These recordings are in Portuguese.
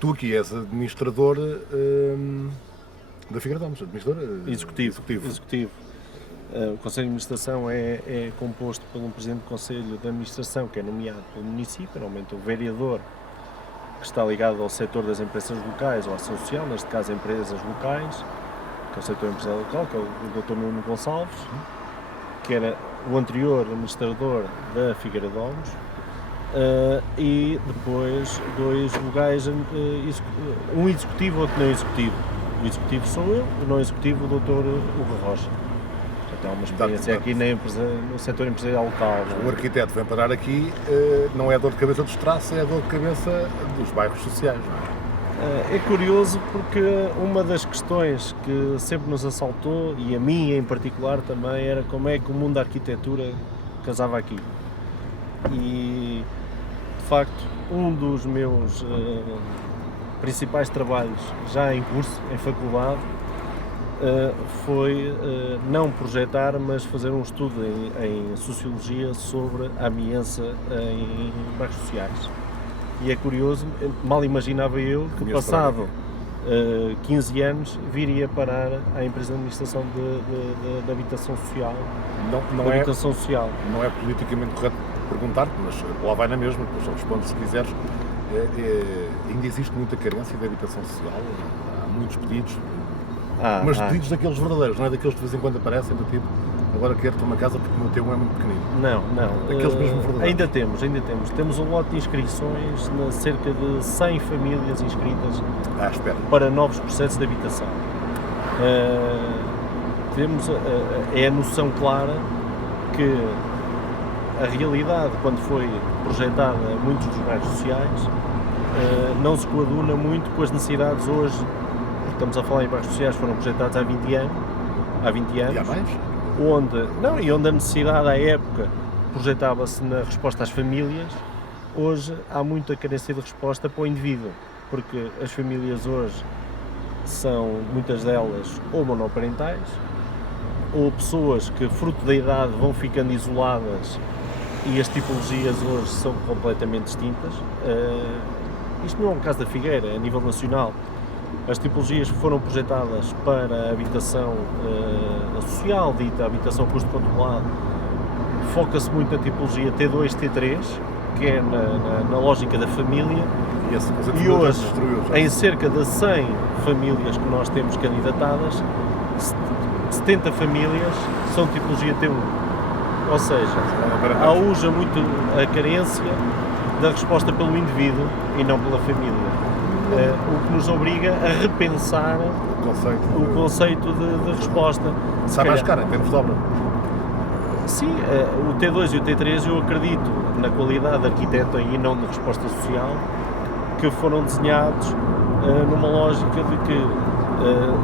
Tu aqui és administrador da Figueira de Alves, administrador Executivo. O Conselho de Administração é composto por um Presidente do Conselho de Administração que é nomeado pelo município, normalmente o vereador, que está ligado ao setor das empresas locais ou à ação social, neste caso empresas locais, que é o setor empresarial local, que é o Dr. Nuno Gonçalves, que era o anterior administrador da Figueira de Alves, e depois dois vogais, um executivo e outro não executivo. O executivo sou eu, o não executivo o Dr. Hugo Rocha. Tem uma experiência aqui no setor empresarial local. O arquiteto vem parar aqui, não é dor de cabeça dos traços, é dor de cabeça dos bairros sociais, não é? É curioso porque uma das questões que sempre nos assaltou, e a mim em particular também, era como é que o mundo da arquitetura casava aqui. E, de facto, um dos meus principais trabalhos, já em curso, em faculdade, foi não projetar, mas fazer um estudo em Sociologia sobre a ambiência em bairros sociais. E é curioso, mal imaginava eu que passado 15 anos viria parar à empresa de administração de habitação social. Habitação social. Não é politicamente correto perguntar-te, mas lá vai na mesma, depois só responde se quiseres. Ainda existe muita carência de habitação social, há muitos pedidos. Mas pedidos daqueles verdadeiros, não é daqueles que de vez em quando aparecem, do tipo, agora quero-te uma casa porque o meu teu é muito pequenino. Não. Daqueles mesmo verdadeiros. Ainda temos. Temos um lote de inscrições, cerca de 100 famílias inscritas para novos processos de habitação. Temos a noção clara que a realidade, quando foi projetada muitos dos bairros sociais, não se coaduna muito com as necessidades hoje. Estamos a falar em bairros sociais que foram projetados há 20 anos. E há mais? Onde a necessidade à época projetava-se na resposta às famílias, hoje há muita carência de resposta para o indivíduo, porque as famílias hoje são, muitas delas, ou monoparentais, ou pessoas que, fruto da idade, vão ficando isoladas e as tipologias hoje são completamente distintas. Isto não é um caso da Figueira, a nível nacional. As tipologias que foram projetadas para a habitação social, dita habitação custo controlado, foca-se muito na tipologia T2, T3, que é na lógica da família, e hoje, em cerca de 100 famílias que nós temos candidatadas, 70 famílias são tipologia T1, ou seja, aúja muito a carência da resposta pelo indivíduo e não pela família. O que nos obriga a repensar o conceito de resposta. Sai mais caro, em termos de obra. Sim, o T2 e o T3 eu acredito na qualidade de arquiteto e não de resposta social, que foram desenhados numa lógica de que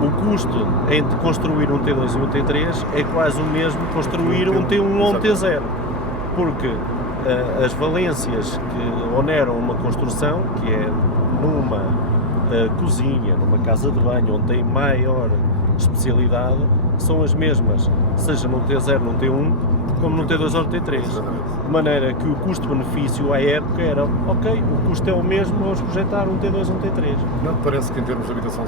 o custo entre construir um T2 e um T3 é quase o mesmo que construir um T1 ou um T0, porque as valências que oneram uma construção, que é numa cozinha, numa casa de banho, onde tem maior especialidade, são as mesmas, seja num T0, num T1, como num T2 ou num T3. De maneira que o custo-benefício à época era, ok, o custo é o mesmo, vamos projetar um T2 ou um T3. Não te parece que em termos de habitação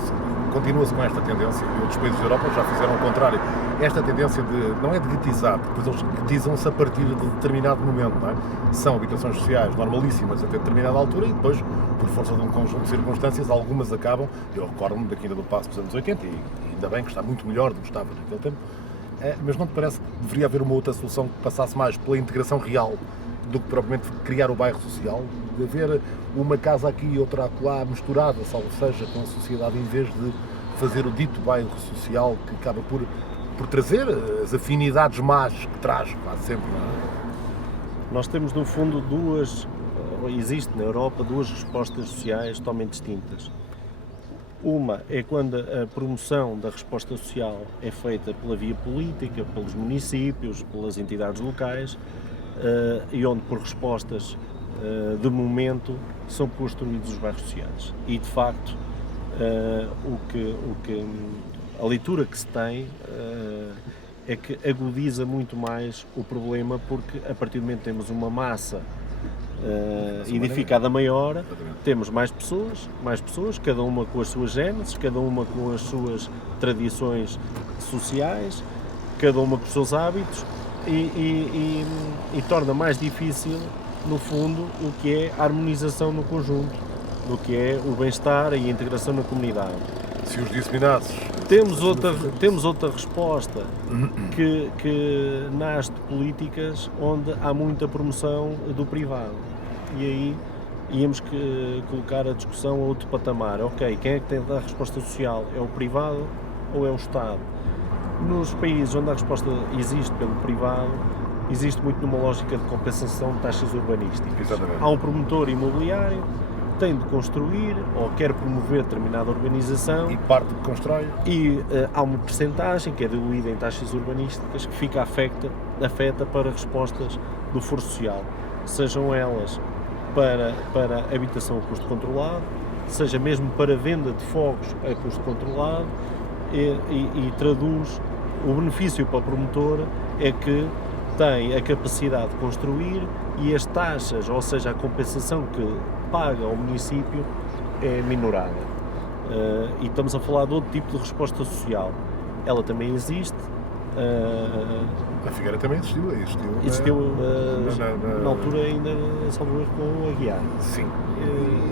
continua-se com esta tendência, e outros países da Europa já fizeram o contrário, esta tendência não é de guetizar, porque depois eles guetizam-se a partir de determinado momento, não é? São habitações sociais normalíssimas até determinada altura e depois, por força de um conjunto de circunstâncias, algumas acabam, eu recordo-me daqui ainda do passo dos anos 80, e ainda bem que está muito melhor do que estava naquele tempo, mas não te parece que deveria haver uma outra solução que passasse mais pela integração real do que propriamente criar o bairro social, de haver uma casa aqui e outra acolá misturada, salvo seja, com a sociedade, em vez de fazer o dito bairro social que acaba por trazer as afinidades más que traz, quase sempre, não é? Nós temos, no fundo, existe na Europa duas respostas sociais totalmente distintas. Uma é quando a promoção da resposta social é feita pela via política, pelos municípios, pelas entidades locais, e onde, por respostas de momento, são construídos os bairros sociais. E, de facto, a leitura que se tem é que agudiza muito mais o problema, porque a partir do momento que temos uma massa edificada maior, Exatamente. temos mais pessoas, cada uma com as suas gêneses, cada uma com as suas tradições sociais, cada uma com os seus hábitos e torna mais difícil, no fundo, o que é a harmonização no conjunto, do que é o bem-estar e a integração na comunidade. Se os disseminados... Temos outra resposta que nasce de políticas onde há muita promoção do privado. E aí íamos colocar a discussão a outro patamar. Ok, quem é que tem de dar a resposta social? É o privado ou é o Estado? Nos países onde a resposta existe pelo privado, existe muito numa lógica de compensação de taxas urbanísticas. Exatamente. Há um promotor imobiliário, tem de construir ou quer promover determinada urbanização E parte que constrói. e há uma percentagem que é diluída em taxas urbanísticas que fica afeta para respostas do foro social, sejam elas para habitação a custo controlado, seja mesmo para venda de fogos a custo controlado e traduz o benefício para o promotor é que tem a capacidade de construir e as taxas, ou seja, a compensação que paga ao município é minorada. E estamos a falar de outro tipo de resposta social. Ela também existe. A Figueira também Existiu na altura ainda salvo erro com o Aguiar. Sim.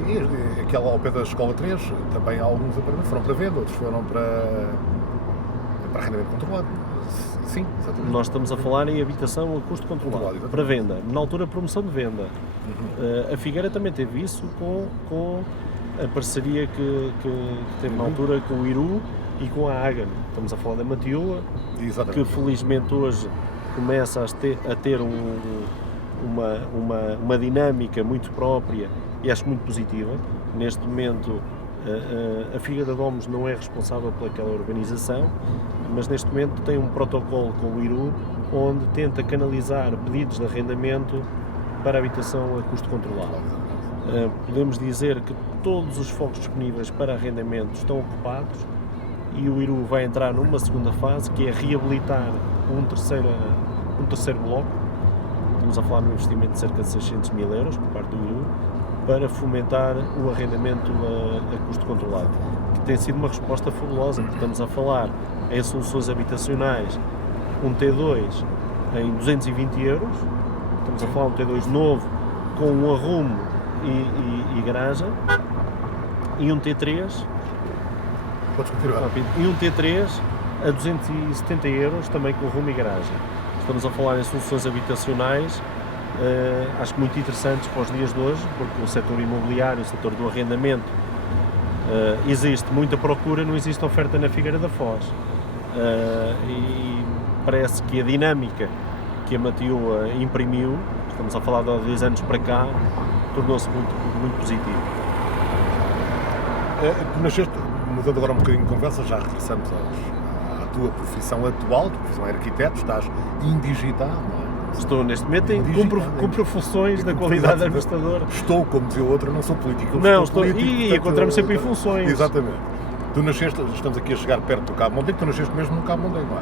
E aquela ao pé da Escola 3, também há alguns apartamentos foram para venda, outros foram para arrendamento controlado. Sim, exatamente. Nós estamos a falar em habitação a custo controlado, para venda. Na altura, promoção de venda. A Figueira também teve isso com a parceria que teve na altura com o Iru e com a Ágano. Estamos a falar da Matioa, que felizmente hoje começa a ter uma dinâmica muito própria e acho muito positiva. Neste momento, a Figueira de Gomes não é responsável pelaquela urbanização, mas neste momento tem um protocolo com o Iru, onde tenta canalizar pedidos de arrendamento para habitação a custo controlado. Podemos dizer que todos os focos disponíveis para arrendamento estão ocupados e o Iru vai entrar numa segunda fase, que é reabilitar um terceiro bloco. Estamos a falar de um investimento de cerca de 600 mil euros por parte do Iru, para fomentar o arrendamento a custo controlado, que tem sido uma resposta fabulosa, porque estamos a falar em soluções habitacionais, um T2 em 220 euros, estamos a falar de um T2 novo, com um arrumo e garagem, e um T3, Podes continuar. e um T3 a 270 euros, também com arrumo e garagem. Estamos a falar em soluções habitacionais, acho que muito interessantes para os dias de hoje, porque o setor imobiliário, o setor do arrendamento, existe muita procura, não existe oferta na Figueira da Foz. E parece que a dinâmica que a Matioa imprimiu, estamos a falar de há 2 anos para cá, tornou-se muito positivo. Tu nasceste, mudando agora um bocadinho de conversa, já regressamos à tua profissão atual, tu profissão é arquiteto, estás indigitado, não é? Estou neste momento cumpro funções da qualidade de administrador. Estou, como dizia o outro, não sou político. Não, estou político, e encontramos sempre em funções. Exatamente. Tu nasceste, estamos aqui a chegar perto do Cabo Mondego, tu nasceste mesmo no Cabo Mondego, não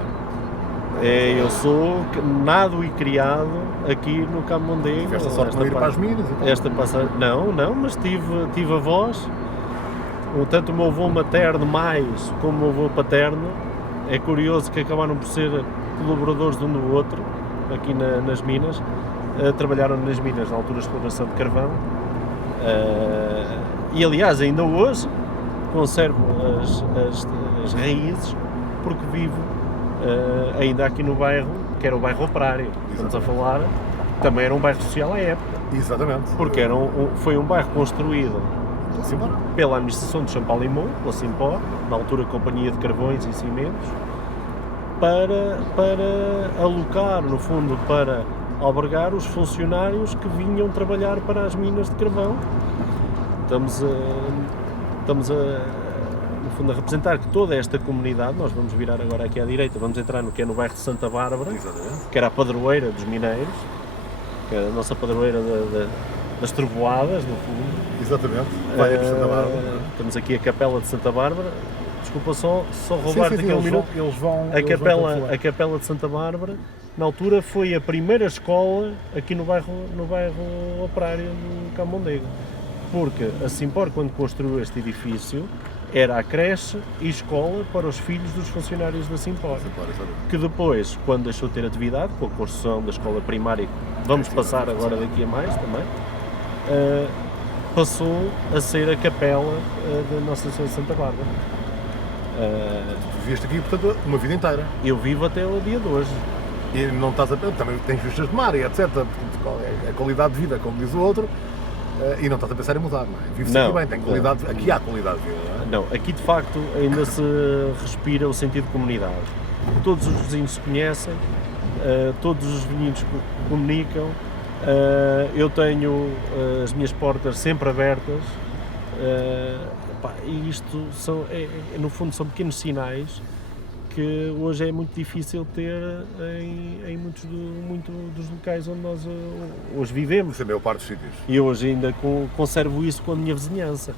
é? Eu sou nado e criado aqui no Cabo Mondego. Tiveste a sorte de não ir para as minas e tal? Esta passagem, não, mas tive avós, tanto o meu avô materno mais como o meu avô paterno. É curioso que acabaram por ser colaboradores de um do outro, aqui nas minas, trabalharam nas minas na altura de exploração de carvão, e aliás ainda hoje conservo as raízes, porque vivo ainda aqui no bairro, que era o bairro operário. Estamos a falar, também era um bairro social à época. Exatamente. Porque foi um bairro construído pela administração de Champalimau, pela Simpor, na altura Companhia de Carvões e Cimentos, para alocar, no fundo, para albergar os funcionários que vinham trabalhar para as minas de carvão. Estamos no fundo, a representar que toda esta comunidade, nós vamos virar agora aqui à direita, vamos entrar no que é no bairro de Santa Bárbara, que era a padroeira dos mineiros, que era a nossa padroeira das trovoadas, no fundo. Exatamente, vai de Santa Bárbara. Temos aqui a capela de Santa Bárbara. Desculpa só roubar-te aqui um minuto. Eles vão A capela de Santa Bárbara na altura foi a primeira escola aqui no bairro Operário, no Camondego, porque a Simpor, quando construiu este edifício, era a creche e escola para os filhos dos funcionários da Simpor, que depois, quando deixou de ter atividade, com a construção da escola primária, vamos passar agora daqui a mais também, passou a ser a capela da Nossa Senhora de Santa Bárbara. Viveste aqui, portanto, uma vida inteira. Eu vivo até o dia de hoje. E não estás a pensar, também tens vistas de mar e etc. Portanto, a qualidade de vida, como diz o outro, e não estás a pensar em mudar, não é? Vive-se aqui bem, tem qualidade, aqui há qualidade de vida, não é? Não, aqui de facto ainda se respira o sentido de comunidade. Todos os vizinhos se conhecem, todos os vizinhos comunicam, eu tenho as minhas portas sempre abertas, e isto no fundo são pequenos sinais que hoje é muito difícil ter em muitos dos locais onde nós hoje vivemos. Isso é a maior parte dos sítios. E eu hoje ainda conservo isso com a minha vizinhança.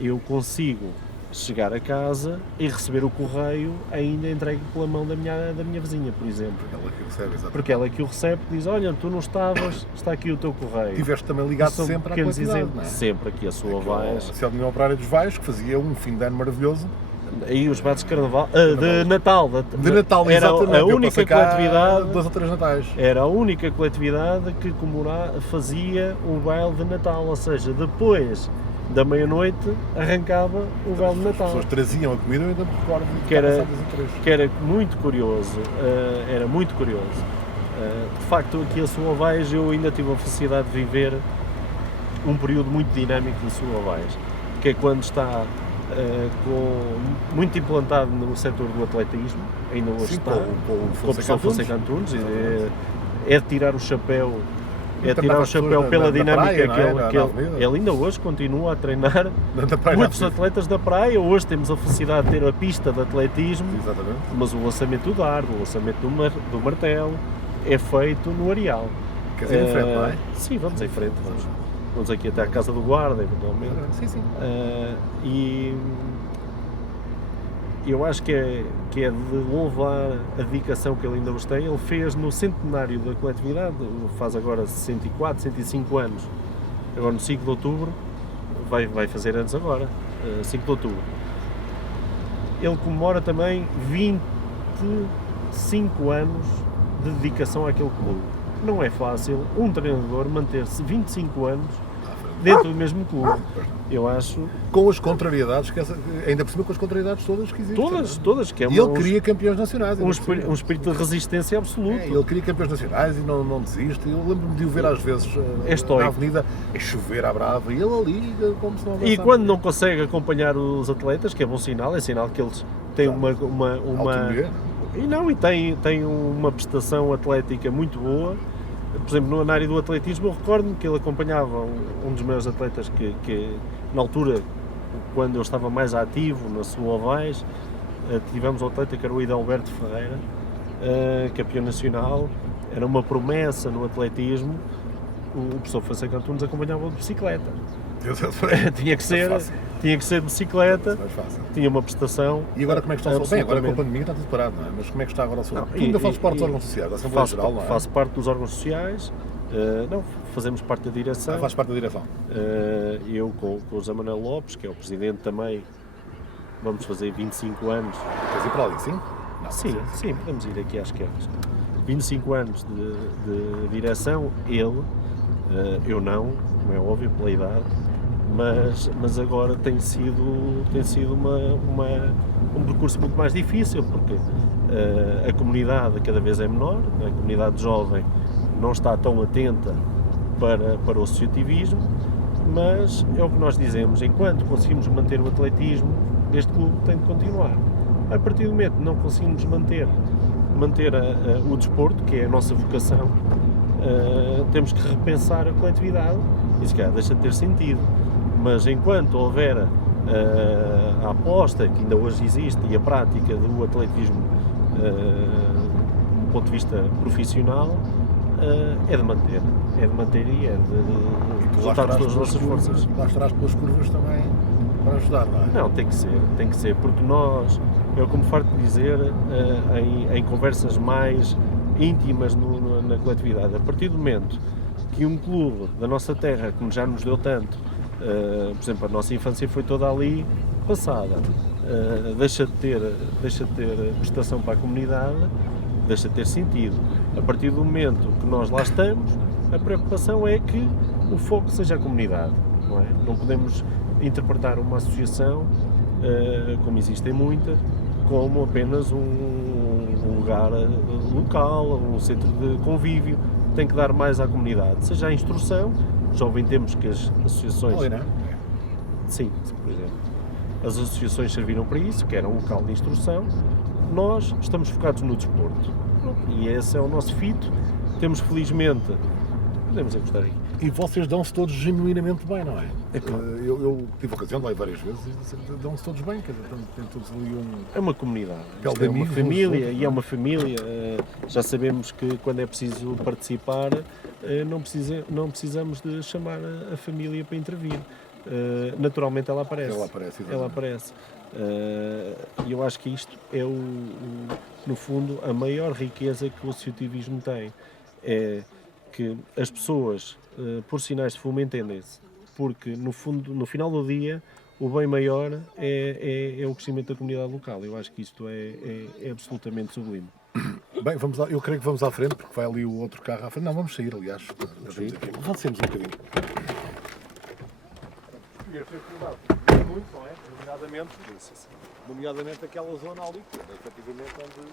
Eu consigo chegar a casa e receber o correio ainda entregue pela mão da minha vizinha, por exemplo. Ela que recebe, exatamente. Porque ela que o recebe diz, olha, tu não estavas, está aqui o teu correio. Tiveste também ligado sempre à quantidade, não é? Sempre aqui a sua Vais. A União Operária dos Vais, que fazia um fim de ano maravilhoso. E os bates de Carnaval, de Natal. De Natal, era exatamente. A única coletividade, 2 ou 3 Natais. Era a única coletividade que fazia o baile de Natal, ou seja, depois da meia-noite arrancava o baile de Natal. As pessoas traziam a comida, eu ainda me recordo de que era muito curioso, era muito curioso. De facto, aqui a Soavais eu ainda tive a felicidade de viver um período muito dinâmico de Soavais, que é quando está muito implantado no setor do atletismo, ainda hoje está, com o professor Fonseca Antunes, é de tirar o chapéu. É tirar o chapéu pela dinâmica que ele ainda hoje continua a treinar muitos atletas da praia. Hoje temos a felicidade de ter a pista de atletismo, exatamente. Mas o lançamento do dardo, o lançamento do martelo é feito no areal. Quer dizer, em frente, não é? Sim, vamos em frente. Vamos aqui até à Casa do Guarda, eventualmente. Sim. E eu acho que é de louvar a dedicação que ele ainda hoje tem. Ele fez no centenário da coletividade, faz agora 64, 105 anos, agora no 5 de outubro, vai fazer anos agora, 5 de outubro. Ele comemora também 25 anos de dedicação àquele clube. Não é fácil um treinador manter-se 25 anos dentro do mesmo clube. Eu acho... Com as contrariedades, ainda por cima com as contrariedades todas que existem. Todas. Que é e ele queria campeões nacionais. Um espírito de resistência absoluto. Ele queria campeões nacionais e não desiste. Eu lembro-me de o ver às vezes na avenida, a chover à brava, e ele ali como se não houvesse. E quando não consegue acompanhar os atletas, que é bom sinal, é sinal que eles têm uma tem uma prestação atlética muito boa. Por exemplo, na área do atletismo, eu recordo-me que ele acompanhava um dos meus atletas que na altura, quando eu estava mais ativo na Soavais, tivemos um atleta que era o Idalberto Ferreira, campeão nacional, era uma promessa no atletismo. O professor Fonseca Antunes acompanhava de bicicleta. tinha que ser de bicicleta, tinha uma prestação. E agora como é que está o Bem, agora com a pandemia está tudo parado, não é? Mas como é que está agora o Soavais? Tu ainda fazes parte dos órgãos sociais, da Assembleia Geral, não é? Faço parte dos órgãos sociais, fazemos parte da direção. Faz parte da direção? Eu com o José Manuel Lopes, que é o presidente também, vamos fazer 25 anos. Queres ir para ali, sim? Não, sim, podemos ir aqui às esquerdas. 25 anos de direção, ele, eu não, como é óbvio, pela idade, mas agora tem sido um percurso muito mais difícil, porque a comunidade cada vez é menor, a comunidade jovem não está tão atenta para o associativismo, mas é o que nós dizemos, enquanto conseguimos manter o atletismo, este clube tem de continuar. A partir do momento que não conseguimos manter o desporto, que é a nossa vocação, temos que repensar a coletividade e se calhar deixa de ter sentido. Mas enquanto houver a aposta, que ainda hoje existe, e a prática do atletismo do ponto de vista profissional, é de manter e é de juntarmos todas as nossas forças. Lá estarás pelas curvas também para ajudar, não é? Não, tem que ser, porque nós, eu como farto de dizer, em conversas mais íntimas na coletividade. A partir do momento que um clube da nossa terra, que já nos deu tanto, por exemplo, a nossa infância foi toda ali passada, deixa de ter prestação para a comunidade, deixa de ter sentido. A partir do momento que nós lá estamos, a preocupação é que o foco seja a comunidade. Não é? Não podemos interpretar uma associação, como existem muitas, como apenas um lugar local, um centro de convívio. Tem que dar mais à comunidade, seja a instrução. Já temos que as associações... Olha, não é? Sim, por exemplo. As associações serviram para isso, que era um local de instrução. Nós estamos focados no desporto. E esse é o nosso fito. Temos, felizmente... Podemos encostar aqui. E vocês dão-se todos genuinamente bem, não é? Eu tive a ocasião de lá ir várias vezes e dão-se todos bem, quer dizer, tem todos ali É uma comunidade, de é uma amigos, família, e é uma família. Já sabemos que quando é preciso participar, não precisamos de chamar a família para intervir. Naturalmente ela aparece. Ela aparece. E eu acho que isto é, no fundo, a maior riqueza que o associativismo tem. É que as pessoas, por sinais de fumo, entendem-se, porque no final do dia o bem maior é o crescimento da comunidade local. Eu acho que isto é absolutamente sublime. Bem, vamos lá, eu creio que vamos à frente, porque vai ali o outro carro à frente. Não, vamos sair, aliás. Avancemos um bocadinho. Muito, não é? Nomeadamente aquela zona ali, que era efetivamente onde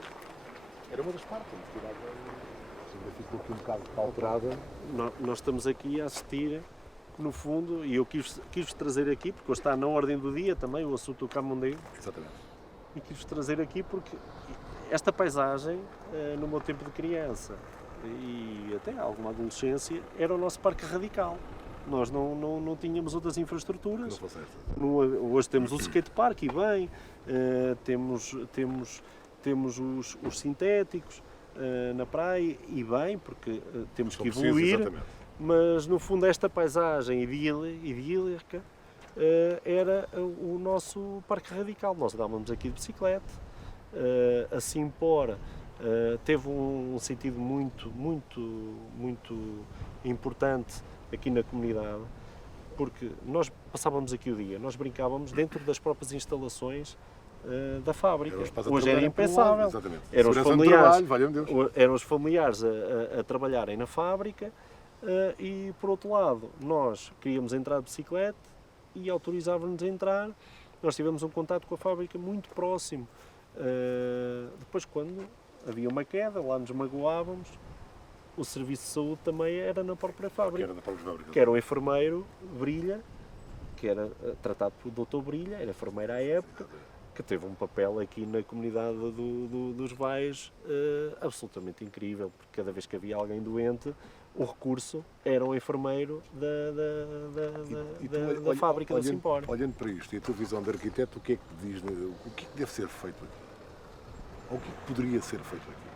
era uma das partes, ficou aqui um bocado alterada. Nós estamos aqui a assistir, no fundo, e eu quis trazer aqui, porque hoje está na ordem do dia também, o assunto do Camundego. Exatamente. E quis trazer aqui porque esta paisagem, no meu tempo de criança e até alguma adolescência, era o nosso parque radical. Nós não tínhamos outras infraestruturas. Hoje temos o skatepark e bem, temos os sintéticos na praia e bem, porque temos que evoluir, mas no fundo esta paisagem idílica era o nosso parque radical. Nós andávamos aqui de bicicleta, a Simpor teve um sentido muito importante aqui na comunidade, porque nós passávamos aqui o dia, nós brincávamos dentro das próprias instalações da fábrica. Hoje era impensável. Eram os familiares a trabalharem na fábrica e, por outro lado, nós queríamos entrar de bicicleta e autorizávamos-nos a entrar. Nós tivemos um contato com a fábrica muito próximo. Depois, quando havia uma queda, lá nos magoávamos. O serviço de saúde também era na própria fábrica. Que era o enfermeiro Brilha, que era tratado pelo Dr. Brilha, era enfermeiro à época, que teve um papel aqui na comunidade dos Vais absolutamente incrível, porque cada vez que havia alguém doente, o recurso era o enfermeiro da fábrica da Simpor. Olhando para isto, e a tua visão de arquiteto, o que é que diz, o que deve ser feito aqui? Ou o que poderia ser feito aqui?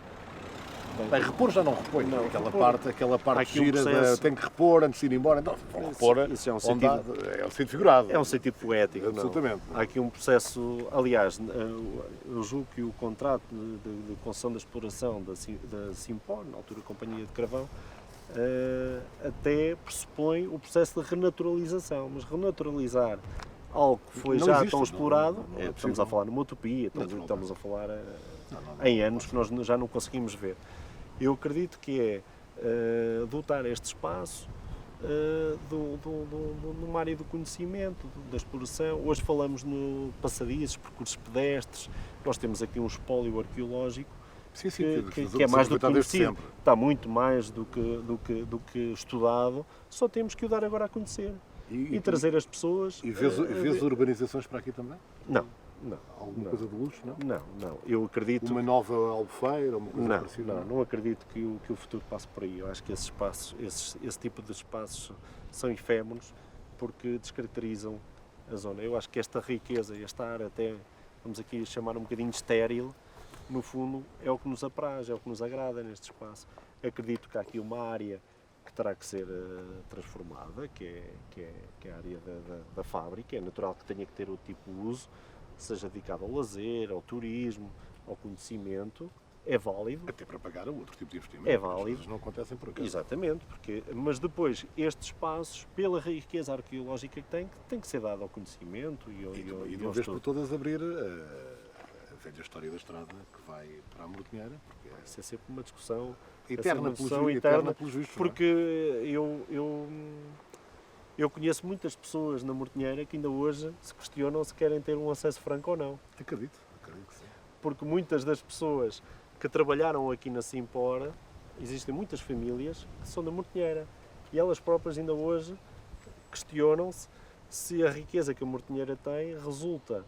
Bem, repor já não repõe, não, aquela parte gira, tem que repor antes de ir embora, então repor isso é um sentido, é um sentido figurado. É um sentido poético. Absolutamente. Há aqui um processo, aliás, eu julgo que o contrato de concessão da exploração da Simpor, na altura Companhia de Carvão, até pressupõe o processo de renaturalização, mas renaturalizar algo que foi não já existe, tão explorado, estamos a falar numa utopia, estamos a falar em anos que nós já não conseguimos ver. Eu acredito que é dotar este espaço numa área do conhecimento, da exploração. Hoje falamos no passadizes, percursos pedestres, nós temos aqui um espólio arqueológico que é mais do que conhecido, está muito mais do que estudado, só temos que o dar agora a conhecer e trazer as pessoas. E vês urbanizações para aqui também? Não. Alguma coisa de luxo, não? Não. Eu acredito... Uma nova Albufeira, uma coisa parecida? Não acredito que o futuro passe por aí. Eu acho que esses espaços, esse tipo de espaços são efêmeros porque descaracterizam a zona. Eu acho que esta riqueza, esta área até, vamos aqui chamar um bocadinho estéril, no fundo é o que nos apraz, é o que nos agrada neste espaço. Acredito que há aqui uma área que terá que ser transformada, que é a área da fábrica. É natural que tenha que ter outro tipo de uso, seja dedicado ao lazer, ao turismo, ao conhecimento, é válido. Até para pagar outro tipo de investimento. É válido. As coisas não acontecem por acaso. Exatamente, mas depois estes espaços, pela riqueza arqueológica que tem que ser dado ao conhecimento E de uma vez por todas abrir a velha história da estrada que vai para a Mortinheira. Isso é sempre uma discussão Eterna pelos vistos. porque eu conheço muitas pessoas na Mortinheira que ainda hoje se questionam se querem ter um acesso franco ou não. Acredito que sim. Porque muitas das pessoas que trabalharam aqui na Simpora, existem muitas famílias que são da Mortinheira e elas próprias ainda hoje questionam-se se a riqueza que a Mortinheira tem resulta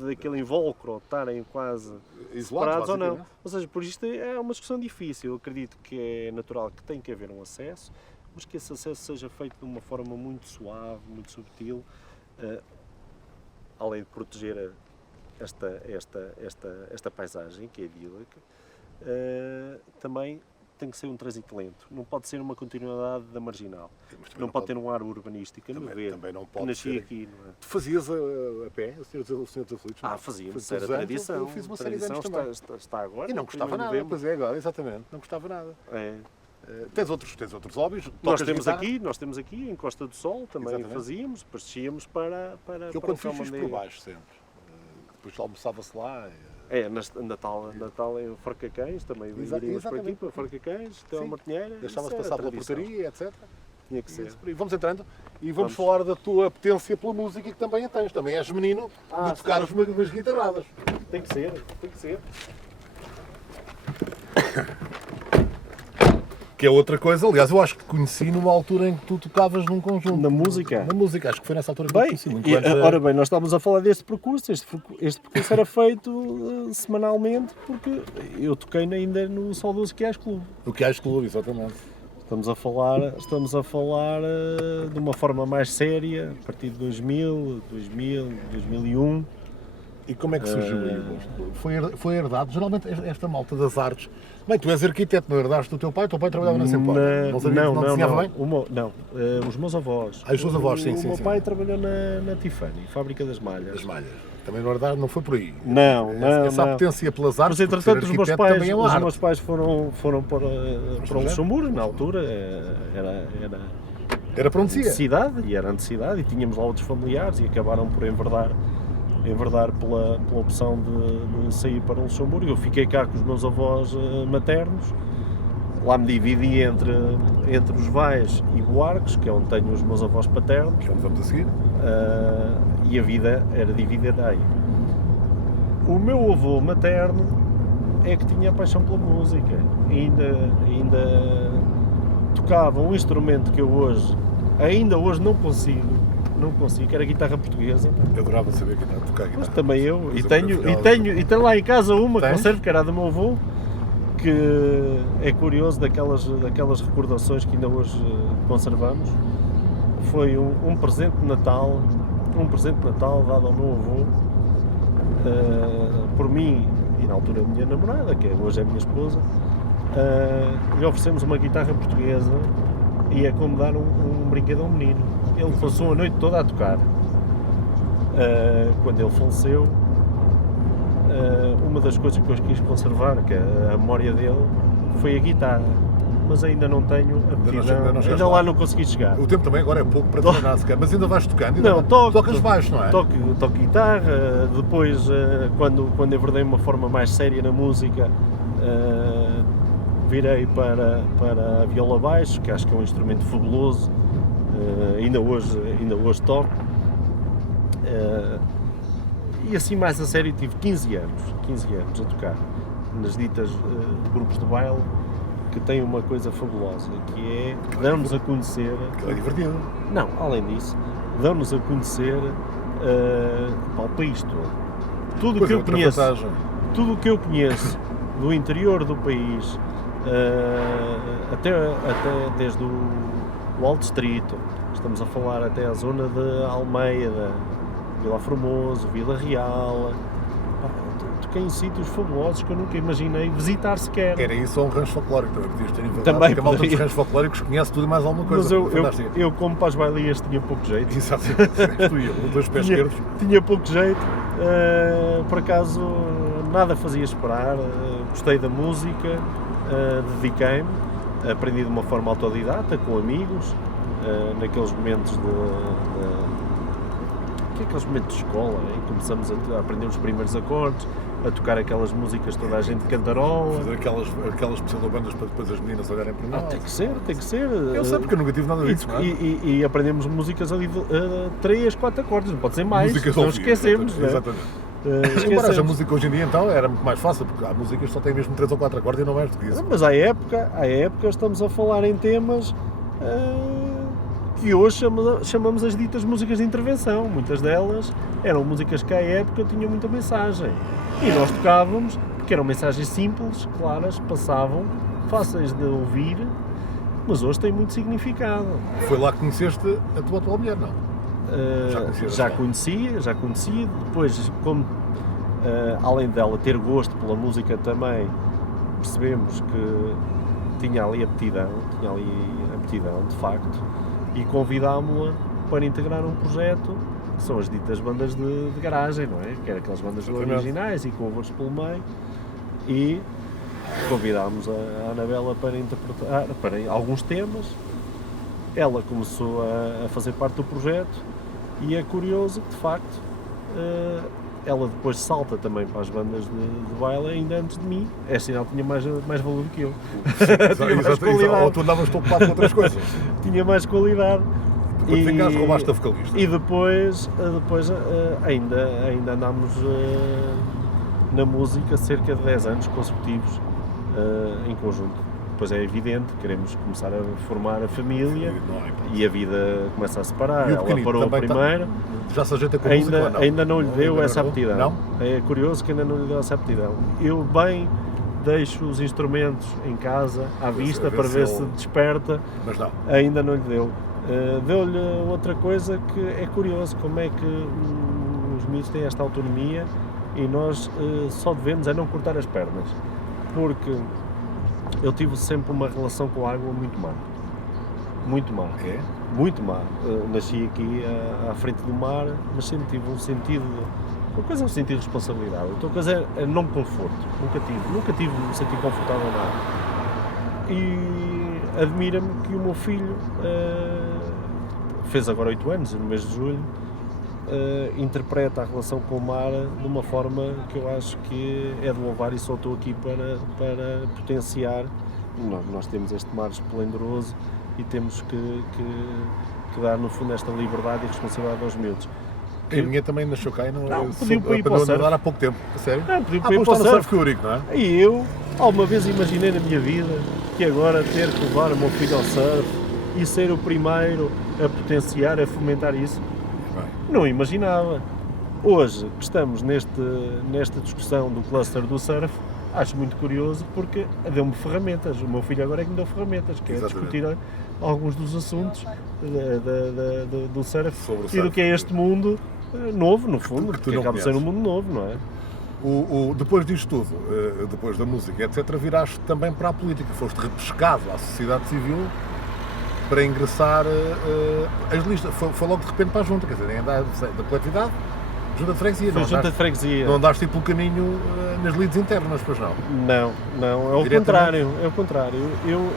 daquele invólucro estarem quase separados ou não. Ou seja, por isto é uma discussão difícil. Eu acredito que é natural que tem que haver um acesso, mas que esse acesso seja feito de uma forma muito suave, muito subtil, além de proteger esta paisagem, que é idílica, também tem que ser um trânsito lento. Não pode ser uma continuidade da marginal. Não pode ter um ar urbanístico. Também não pode nasci ser. aqui, não é? Tu fazias a pé, o Senhor dos Aflitos? Fazíamos. Isso era tradição. Eu fiz uma série de anos também. Está agora. E não custava nada. Pois é, agora, exatamente. Não custava nada. É. Tens outros hobbies? Nós temos aqui, em Costa do Sol, também fazíamos, depois descíamos para eu quando fiz por baixo sempre. Depois almoçava-se lá. Natal em Farcacães, também iríamos para aqui, para Farcacães, até ao Martinheira. Deixava-se passar pela portaria, etc. Tinha que ser. Vamos entrando e vamos falar da tua apetência pela música que também a tens. Também és menino de tocar umas guitarradas. Tem que ser. Que é outra coisa, aliás, eu acho que te conheci numa altura em que tu tocavas num conjunto. Na música? Na música, acho que foi nessa altura que te conheci. Ora bem, nós estávamos a falar deste percurso. Este percurso era feito semanalmente porque eu toquei ainda no saudoso Queiais Clube. O Queiais Clube, exatamente. Estamos a falar de uma forma mais séria, a partir de 2000, 2001. E como é que surgiu aí o gosto? Foi herdado? Geralmente esta malta das artes... Bem, tu és arquiteto, não herdaste do teu pai? O teu pai trabalhava na Simpora. Não desenhava bem? Os meus avós. Os teus avós, sim. O meu pai trabalhou na Tiffany, fábrica das malhas. Das malhas. Também não herdaste, não foi por aí. Não. Essa apetência pelas artes, mas entretanto os meus pais foram para o Luxemburgo, na altura, era para onde era necessidade, e tínhamos lá outros familiares e acabaram por enverdar pela opção de sair para o Luxemburgo. Eu fiquei cá com os meus avós maternos, lá me dividi entre os Vais e Buarques, que é onde tenho os meus avós paternos. Que é onde vamos a seguir. E a vida era dividida aí. O meu avô materno é que tinha a paixão pela música, ainda tocava um instrumento que eu ainda hoje não consigo, que era a guitarra portuguesa. Eu adorava saber tocar guitarra. Mas também eu, e tenho lá em casa uma que conservo, que era a do meu avô, que é curioso, daquelas recordações que ainda hoje conservamos. Foi um presente de Natal dado ao meu avô, por mim e na altura a minha namorada, que hoje é a minha esposa. Lhe oferecemos uma guitarra portuguesa e é como dar um brinquedo a um menino. Ele passou a noite toda a tocar. Quando ele faleceu, uma das coisas que eu quis conservar, que é a memória dele, foi a guitarra. Mas ainda não tenho aptidão, ainda lá não consegui chegar. O tempo também agora é pouco para treinar, mas ainda vais tocando? Não, tocas baixo, não é? Toco guitarra, depois quando enverdei uma forma mais séria na música, virei para a viola baixo, que acho que é um instrumento fabuloso, ainda hoje toco. E assim mais a sério tive 15 anos a tocar nas ditas grupos de baile, que tem uma coisa fabulosa, que é dão-nos a conhecer... Que é divertido. Não, além disso, dão-nos a conhecer o país todo. Tudo o que eu conheço do interior do país, até desde o Alto Distrito, estamos a falar até a zona de Almeida, Vila Formoso, Vila Real... Toquei em sítios fabulosos que eu nunca imaginei visitar sequer. Era isso ou um rancho folclórico, também podias ter inventado. Também porque a malta dos ranchos folclóricos conhece tudo e mais alguma coisa. Mas eu como para as bailias tinha pouco jeito. Exatamente, tu e eu, dois pés esquerdos. Tinha pouco jeito, por acaso nada fazia esperar, gostei da música, dediquei-me, aprendi de uma forma autodidata, com amigos, naqueles momentos aqueles momentos de escola, em que começamos a aprender os primeiros acordes, a tocar aquelas músicas que toda a gente cantarola. Fazer aquelas pseudobandas para depois as meninas olharem para nós. Tem que ser. Eu sei, porque eu nunca tive nada disso, não é? E aprendemos músicas ali de 3, 4 acordes, não pode ser mais, Músicas não ao vivo, esquecemos. exatamente. Embora haja música hoje em dia, então, era muito mais fácil, porque há músicas que só têm mesmo 3 ou 4 acordes e não mais do que isso. Mas à época estamos a falar em temas que hoje chamamos as ditas músicas de intervenção. Muitas delas eram músicas que à época tinham muita mensagem. E nós tocávamos, porque eram mensagens simples, claras, passavam, fáceis de ouvir, mas hoje têm muito significado. Foi lá que conheceste a tua atual mulher, não? Já conhecia, depois, como além dela ter gosto pela música também, percebemos que tinha ali aptidão de facto, e convidámo-la para integrar um projeto, que são as ditas bandas de garagem, não é? Que eram aquelas bandas originais e covers pelo meio, e convidámos a Anabela para interpretar para alguns temas. Ela começou a fazer parte do projeto e é curioso que, de facto, ela depois salta também para as bandas de baile ainda antes de mim. É sinal que tinha mais valor do que eu. Tinha mais qualidade. Ou tu andavas ocupado com outras coisas. Tinha mais qualidade. Depois de cá roubaste a vocalista. E depois ainda andámos na música cerca de 10 anos consecutivos em conjunto. Depois é evidente, queremos começar a formar a família e a vida começa a separar. Ela parou primeiro. Já se ajeita com a música ou não? Ainda não lhe deu essa aptidão. Não? É curioso que ainda não lhe deu essa aptidão. Eu bem deixo os instrumentos em casa, à vista, para ver se desperta. Mas não. Ainda não lhe deu. Deu-lhe outra coisa que é curioso, como é que os miúdos têm esta autonomia e nós só devemos é não cortar as pernas. Porque eu tive sempre uma relação com a água muito má. Muito má. É? Muito má. Nasci aqui à frente do mar, mas sempre tive um sentido de responsabilidade. Outra coisa é não conforto. Nunca tive um sentido confortável nada. E admira-me que o meu filho fez agora 8 anos, no mês de julho, interpreta a relação com o mar de uma forma que eu acho que é de louvar, e só estou aqui para potenciar. Nós temos este mar esplendoroso e temos que dar, no fundo, esta liberdade e responsabilidade aos miúdos. A minha também nasceu cá e não pediu para ir para o surf. Há pouco tempo, a sério? Não, pediu para ir para o surf Curico, não é? E eu, alguma vez imaginei na minha vida que agora ter que levar o meu filho ao surf e ser o primeiro a potenciar, a fomentar isso? Não imaginava. Hoje que estamos nesta discussão do cluster do surf, acho muito curioso porque deu-me ferramentas. O meu filho agora é que me deu ferramentas, que é discutir alguns dos assuntos do surf e do que é este mundo novo, no fundo, que acaba de ser um mundo novo, não é? Depois disto tudo, depois da música, etc., viraste também para a política. Foste repescado à sociedade civil para ingressar as listas. Foi logo de repente para a junta, quer dizer, nem andar da coletividade, junta de freguesia. Junta de freguesia. Não andaste pelo caminho nas lides internas, pois não? Não, é o contrário.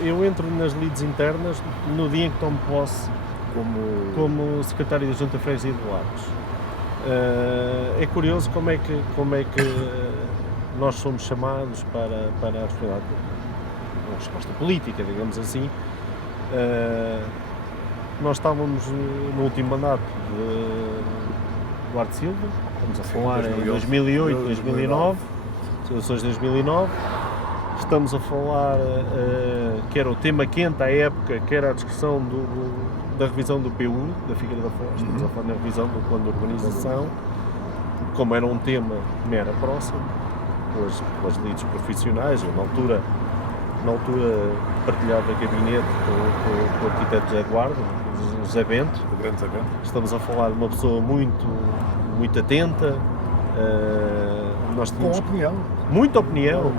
Eu entro nas lides internas no dia em que tomo posse como secretário da Junta de Freguesia de Lagos. É curioso como é que nós somos chamados para a responsabilidade, uma resposta política, digamos assim. Nós estávamos no último mandato de Duarte Silva, estamos a falar em 2008, 2009, eleições de 2009, estamos a falar que era o tema quente à época, que era a discussão da revisão do PU, da Figueira da Foz, estamos a falar na revisão do plano de urbanização, como era um tema que me era próximo, pelas lides profissionais, eu na altura partilhava gabinete com o arquiteto José Eduardo, José Bento. O grande José Bento. Estamos a falar de uma pessoa muito atenta. Nós tínhamos com opinião. Muita opinião,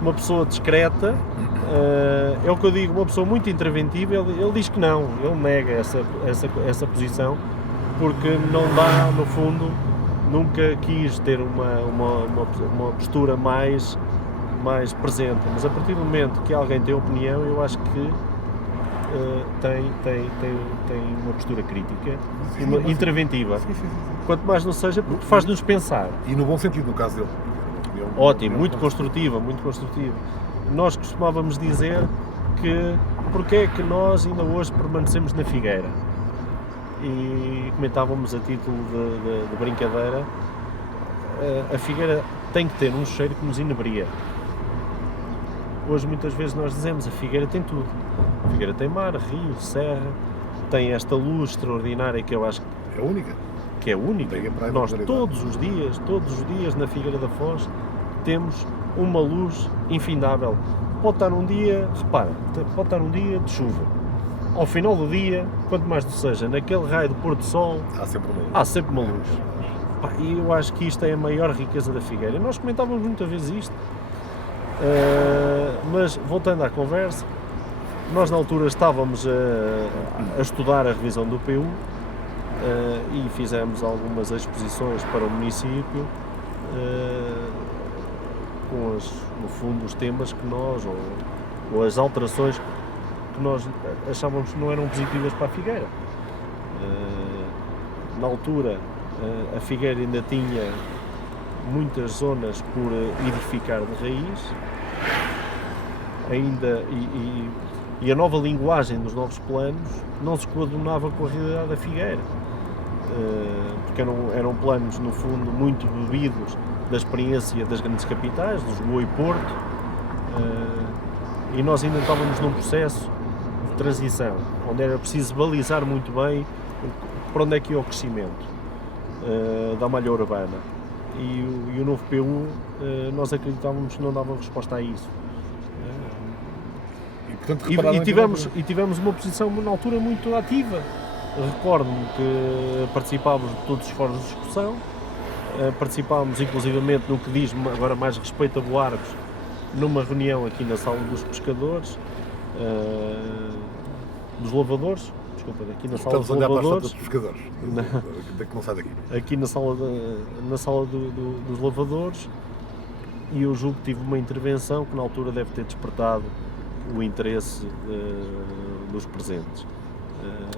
uma pessoa discreta. É o que eu digo, uma pessoa muito interventiva. Ele diz que não, ele nega essa posição, porque não dá, no fundo, nunca quis ter uma postura mais presente, mas a partir do momento que alguém tem opinião, eu acho que tem uma postura crítica, interventiva. Sim. Quanto mais não seja, porque faz-nos pensar. E no bom sentido, no caso dele. Ótimo, muito construtiva, muito construtiva. Nós costumávamos dizer que porque é que nós ainda hoje permanecemos na Figueira? E comentávamos a título de brincadeira, a Figueira tem que ter um cheiro que nos inebria. Hoje muitas vezes nós dizemos, a Figueira tem tudo. A Figueira tem mar, rio, serra, tem esta luz extraordinária que eu acho É única. que é única. Nós todos os dias na Figueira da Foz temos uma luz infindável. Pode estar um dia, repara, pode estar um dia de chuva. Ao final do dia, quanto mais seja, naquele raio do pôr do sol, há sempre uma luz. E eu acho que isto é a maior riqueza da Figueira. Nós comentávamos muitas vezes isto, mas voltando à conversa, nós na altura estávamos a estudar a revisão do PU e fizemos algumas exposições para o município com no fundo os temas que nós, ou as alterações que nós achávamos que não eram positivas para a Figueira. Na altura a Figueira ainda tinha muitas zonas por edificar de raiz, ainda e a nova linguagem dos novos planos não se coadunava com a realidade da Figueira, porque eram planos no fundo muito bebidos da experiência das grandes capitais, Lisboa e Porto, e nós ainda estávamos num processo de transição, onde era preciso balizar muito bem para onde é que ia o crescimento da malha urbana. E o novo PU, nós acreditávamos que não dava resposta a isso. E tivemos uma posição na altura muito ativa. Recordo-me que participávamos de todos os fóruns de discussão, participámos inclusivamente no que diz agora mais respeito a Boarcos, numa reunião aqui na sala dos pescadores, dos lavadores, desculpa, aqui na sala dos lavadores. Estamos a olhar para a dos pescadores, que não sai daqui. Aqui na sala dos lavadores, e eu julgo que tive uma intervenção que na altura deve ter despertado o interesse dos presentes.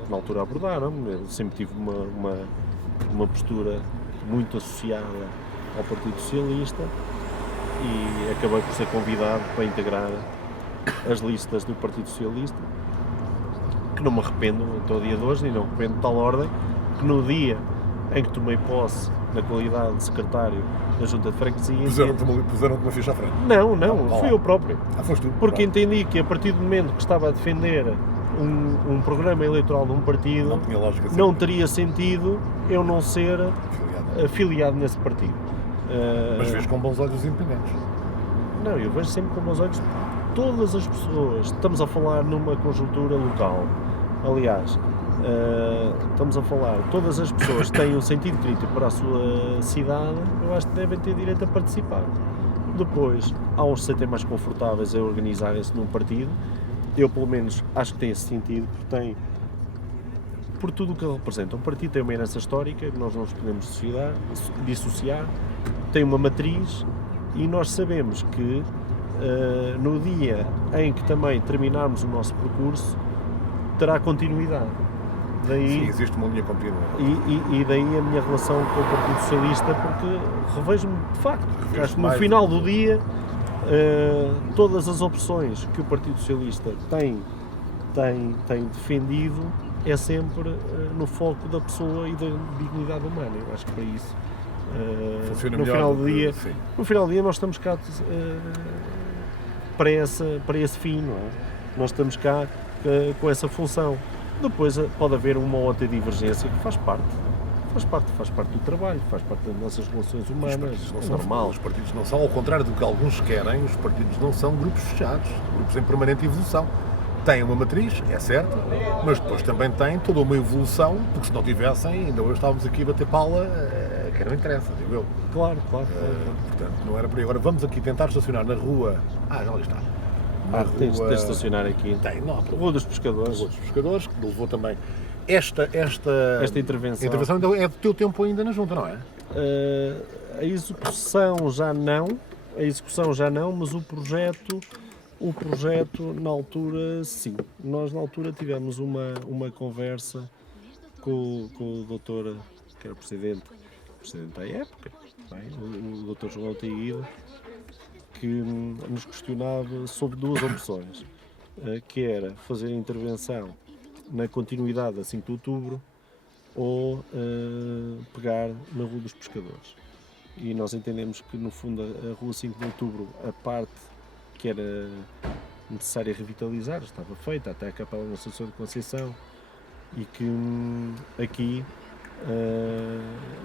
Na altura abordaram-me, eu sempre tive uma postura muito associada ao Partido Socialista e acabei por ser convidado para integrar as listas do Partido Socialista, que não me arrependo até o dia de hoje, e não me arrependo de tal ordem que no dia em que tomei posse na qualidade de secretário da Junta de Freguesia... Puseram-te uma ficha à frente? Não, fui eu próprio. Foste tu? Porque entendi que a partir do momento que estava a defender um programa eleitoral de um partido, não teria sentido eu não ser afiliado nesse partido. Mas vês com bons olhos os independentes? Não, eu vejo sempre com bons olhos todas as pessoas. Estamos a falar numa conjuntura local. Aliás, estamos a falar, todas as pessoas que têm um sentido crítico para a sua cidade, eu acho que devem ter direito a participar. Depois, há uns que se sentem mais confortáveis a organizarem-se num partido. Eu, pelo menos, acho que tem esse sentido, porque tem, por tudo o que ele representa. Um partido tem uma herança histórica, que nós não nos podemos dissociar, tem uma matriz, e nós sabemos que no dia em que também terminarmos o nosso percurso, terá continuidade. Daí, sim, existe uma linha contínua. E daí a minha relação com o Partido Socialista, porque revejo-me de facto. Acho que no final do dia, todas as opções que o Partido Socialista tem defendido é sempre no foco da pessoa e da dignidade humana. Eu acho que para isso, no final do dia nós estamos cá para esse fim, não é? Nós estamos cá com essa função. Depois pode haver uma outra divergência que faz parte do trabalho, faz parte das nossas relações humanas, é normal. Os partidos não são, ao contrário do que alguns querem, os partidos não são grupos fechados, grupos em permanente evolução. Têm uma matriz, é certo, mas depois também têm toda uma evolução, porque se não tivessem, ainda hoje estávamos aqui a bater pala, que não interessa, digo eu. Claro. Portanto, não era por aí. Agora vamos aqui tentar estacionar na rua. Já ali está. Tens de estacionar aqui. Tem, não há problema. Rua dos Pescadores. Rua dos Pescadores, que levou também esta intervenção ainda é do teu tempo ainda na junta, não é? A execução já não, mas o projeto na altura sim. Nós na altura tivemos uma conversa com o doutor, que era presidente da época, bem, o Dr. João Altaíde, que nos questionava sobre duas opções, que era fazer a intervenção na continuidade da 5 de Outubro ou pegar na Rua dos Pescadores. E nós entendemos que, no fundo, a Rua 5 de Outubro, a parte que era necessária revitalizar, estava feita, até a Capela da Assunção de Conceição, e que aqui,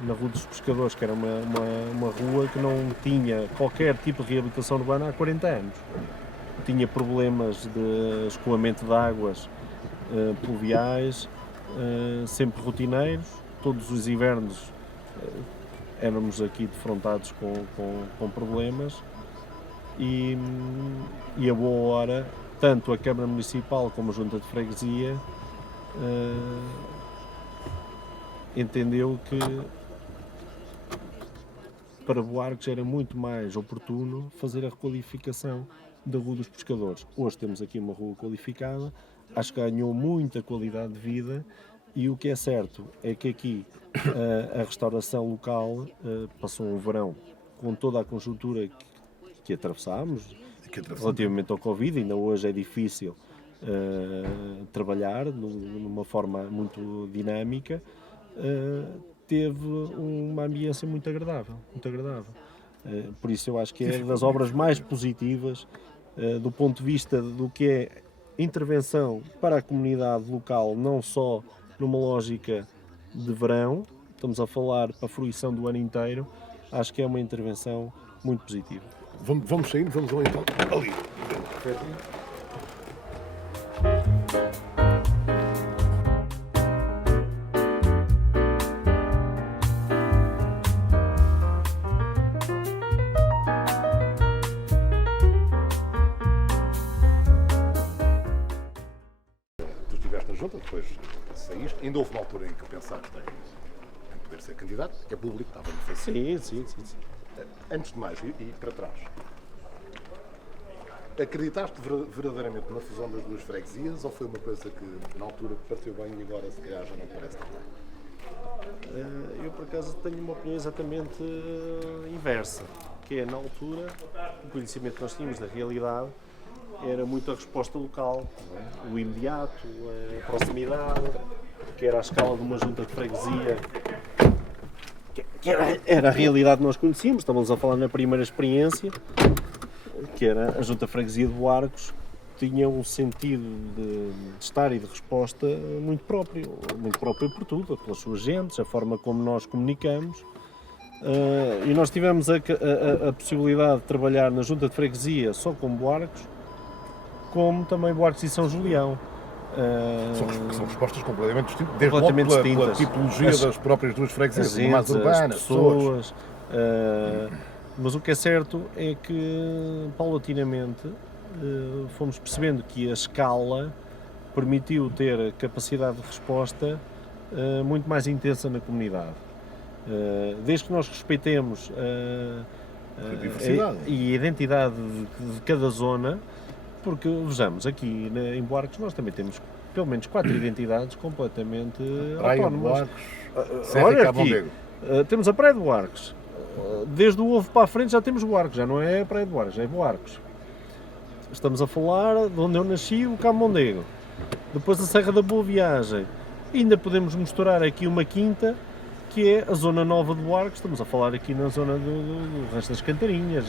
na Rua dos Pescadores, que era uma rua que não tinha qualquer tipo de reabilitação urbana há 40 anos. Tinha problemas de escoamento de águas pluviais, sempre rotineiros, todos os invernos éramos aqui defrontados com problemas e a boa hora, tanto a Câmara Municipal como a Junta de Freguesia entendeu que para Buarques era muito mais oportuno fazer a requalificação da Rua dos Pescadores. Hoje temos aqui uma rua qualificada, acho que ganhou muita qualidade de vida, e o que é certo é que aqui a restauração local passou um verão com toda a conjuntura que atravessámos, relativamente ao Covid. Ainda hoje é difícil trabalhar numa forma muito dinâmica. Teve uma ambiência muito agradável. Por isso eu acho que é das obras mais positivas do ponto de vista do que é intervenção para a comunidade local, não só numa lógica de verão, estamos a falar para a fruição do ano inteiro. Acho que é uma intervenção muito positiva. Vamos saindo, vamos ali então, ali. Tu estiveste na junta, depois saíste, ainda houve uma altura em que pensaste em poder ser candidato, que é público, estava no Facebook. Sim. Antes de mais, e para trás, acreditaste verdadeiramente na fusão das duas freguesias ou foi uma coisa que na altura pareceu bem e agora se calhar já não parece tão bem? Eu por acaso tenho uma opinião exatamente inversa, que é, na altura, o conhecimento que nós tínhamos da realidade era muito a resposta local, o imediato, a proximidade, que era a escala de uma junta de freguesia, que era a realidade que nós conhecíamos. Estávamos a falar na primeira experiência, que era a junta de freguesia de Buarques, tinha um sentido de estar e de resposta muito próprio por tudo, pelas suas gentes, a forma como nós comunicamos. E nós tivemos a possibilidade de trabalhar na junta de freguesia só com Buarques, como também Buarques e São Julião. São respostas completamente distintas, desde logo pela tipologia das próprias duas freguesias, mais urbanas, pessoas. Mas o que é certo é que, paulatinamente, fomos percebendo que a escala permitiu ter capacidade de resposta muito mais intensa na comunidade. Desde que nós respeitemos a diversidade e a identidade de cada zona, porque, vejamos, aqui em Buarques nós também temos pelo menos 4 identidades completamente autónomas. Olha aqui, temos a Praia de Buarques. Desde o Ovo para a frente já temos Buarques, já não é a Praia de Buarques, é Buarques. Estamos a falar de onde eu nasci, o Camondego. Depois a Serra da Boa Viagem. E ainda podemos misturar aqui uma quinta, que é a zona nova de Buarques. Estamos a falar aqui na zona do Resto das Cantarinhas,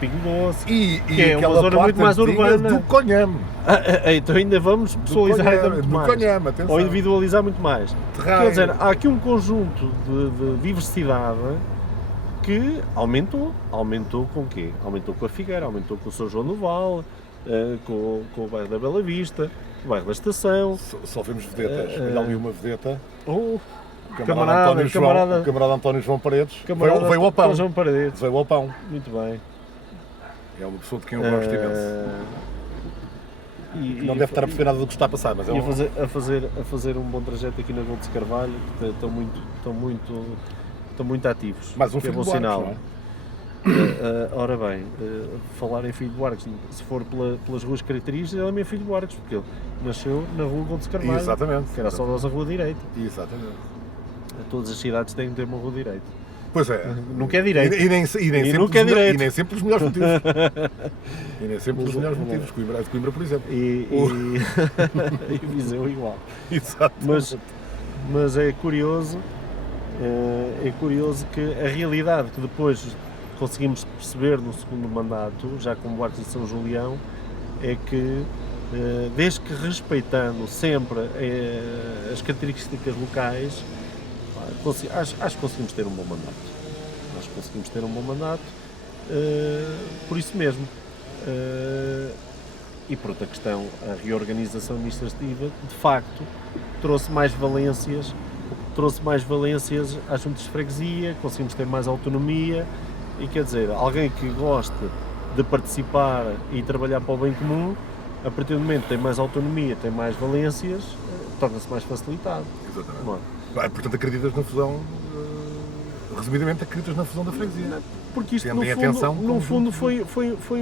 Pingo Doce, que é uma zona muito mais urbana. Do Conhame. Então ainda vamos pessoalizar ainda muito mais. Conhame, atenção. Ou individualizar muito mais. Quer dizer, há aqui um conjunto de diversidade que aumentou com o quê? Aumentou com a Figueira, aumentou com o São João do Vale, com o bairro da Bela Vista, o bairro da Estação. Só vemos vedetas, olha ali uma vedeta. O camarada António João Paredes veio ao pão. João Paredes. Veio ao pão. Muito bem. É uma pessoa de quem eu gosto imenso. não deve estar a perceber nada do que está a passar, mas é a fazer um bom trajeto aqui na Gold de Carvalho, que estão muito ativos. Mais um que é filho bom de sinal. Buarques, Ora bem, falar em filho de Buarques, se for pelas ruas características, ele é meu filho de Buarques, porque ele nasceu na rua Gold de Carvalho, Exatamente. que era a saudosa Rua Direita. Exatamente. Todas as cidades têm que ter uma rua direita. Pois é. Nunca é direito. E nem nunca é direito. E nem sempre os melhores motivos. E nem sempre os melhores motivos. Coimbra, por exemplo. E Viseu igual. Exato. Mas é curioso que a realidade que depois conseguimos perceber no segundo mandato, já com Buarques e São Julião, é que desde que respeitando sempre as características locais, acho que conseguimos ter um bom mandato. Por isso mesmo. E por outra questão, a reorganização administrativa, de facto, trouxe mais valências às juntas de freguesia, conseguimos ter mais autonomia e, quer dizer, alguém que goste de participar e trabalhar para o bem comum, a partir do momento que tem mais autonomia, tem mais valências, torna-se mais facilitado. Exatamente. Não é? Portanto, acreditas na fusão, resumidamente, acreditas na fusão da freguesia. Porque isto, Tendem no fundo foi